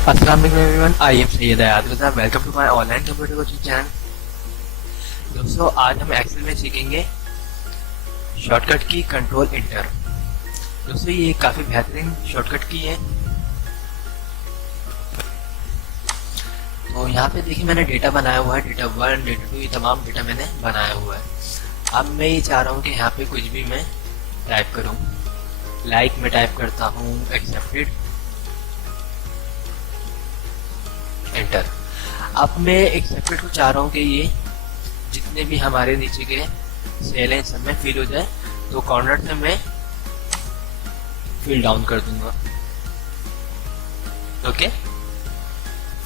अस्सलाम वालेकुम everyone, I am Syed Hayat Raza. Welcome to my online computer coaching channel. दोस्तों, आज हम एक्सेल में सीखेंगे शॉर्टकट की कंट्रोल इंटर। दोस्तों, ये काफ़ी बेहतरीन शॉर्टकट की है। तो यहाँ पे देखिए, मैंने डेटा बनाया हुआ है, डेटा 1, डेटा 2, ये तमाम डेटा मैंने बनाया हुआ है। अब मैं ये चाह रहा हूँ कि यहाँ पे कुछ भी मैं टाइप करूँ। लाइक मैं टाइप करता हूँ एक्सेप्टेड, एंटर। अब मैं एक्सेप्टेड को चाह रहा हूँ कि ये जितने भी हमारे नीचे के सेल हैं सब में फिल हो जाए, तो कॉर्नर से मैं फिल डाउन कर दूंगा। ओके,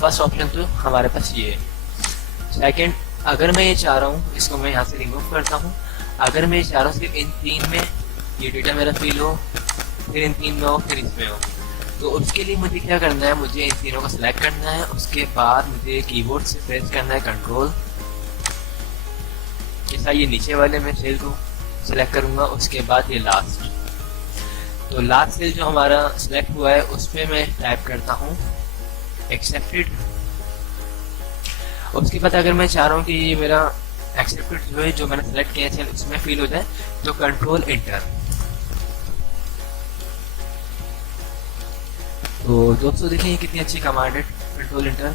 फर्स्ट ऑप्शन तो हमारे पास ये है। सेकंड, अगर मैं ये चाह रहा हूँ, इसको मैं यहाँ से रिमूव करता हूँ। अगर मैं ये चाह रहा हूँ सिर्फ इन तीन में ये डेटा मेरा फिल हो, फिर इन तीन में हो, फिर इसमें हो, तो उसके लिए मुझे क्या करना है, मुझे इन तीनों को सिलेक्ट करना है। उसके बाद मुझे कीबोर्ड से प्रेस करना है कंट्रोल, जैसा ये नीचे वाले मैं सेल को सिलेक्ट करूंगा। उसके बाद ये लास्ट, तो लास्ट सेल जो हमारा सिलेक्ट हुआ है उस पर मैं टाइप करता हूँ एक्सेप्टेड। उसके बाद अगर मैं चाह रहा हूँ कि ये मेरा एक्सेप्टेड जो है, जो मैंने सेलेक्ट किया है उसमें फिल हो जाए, तो कंट्रोल इंटर। तो दोस्तों देखिए, ये कितनी अच्छी कमांड है, कंट्रोल इंटर।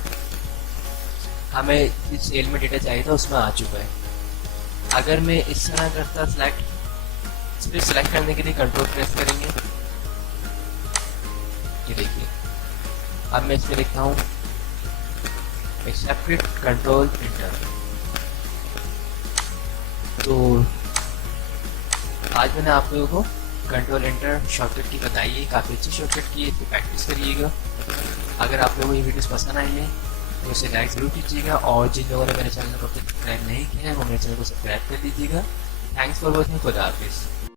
हमें जिस सेल में डेटा चाहिए था उसमें आ चुका है। अगर मैं इस तरह करता सिलेक्ट, इस पर सिलेक्ट करने के लिए कंट्रोल प्रेस करेंगे, ये देखिए। अब मैं इसमें लिखता हूँ एक्सेप्टेड कंट्रोल इंटर। तो आज मैंने आप लोगों को कंट्रोल एंटर शॉर्टकट की बताई है, काफ़ी अच्छी शॉर्टकट की है, इसको प्रैक्टिस करिएगा। अगर आप लोगों को ये वीडियोस पसंद आई है तो इसे लाइक ज़रूर कीजिएगा, और जिन लोगों ने मेरे चैनल को सब्सक्राइब नहीं किया है वो मेरे चैनल को सब्सक्राइब कर लीजिएगा। थैंक्स फॉर वॉचिंग, खुदा हाफिज़।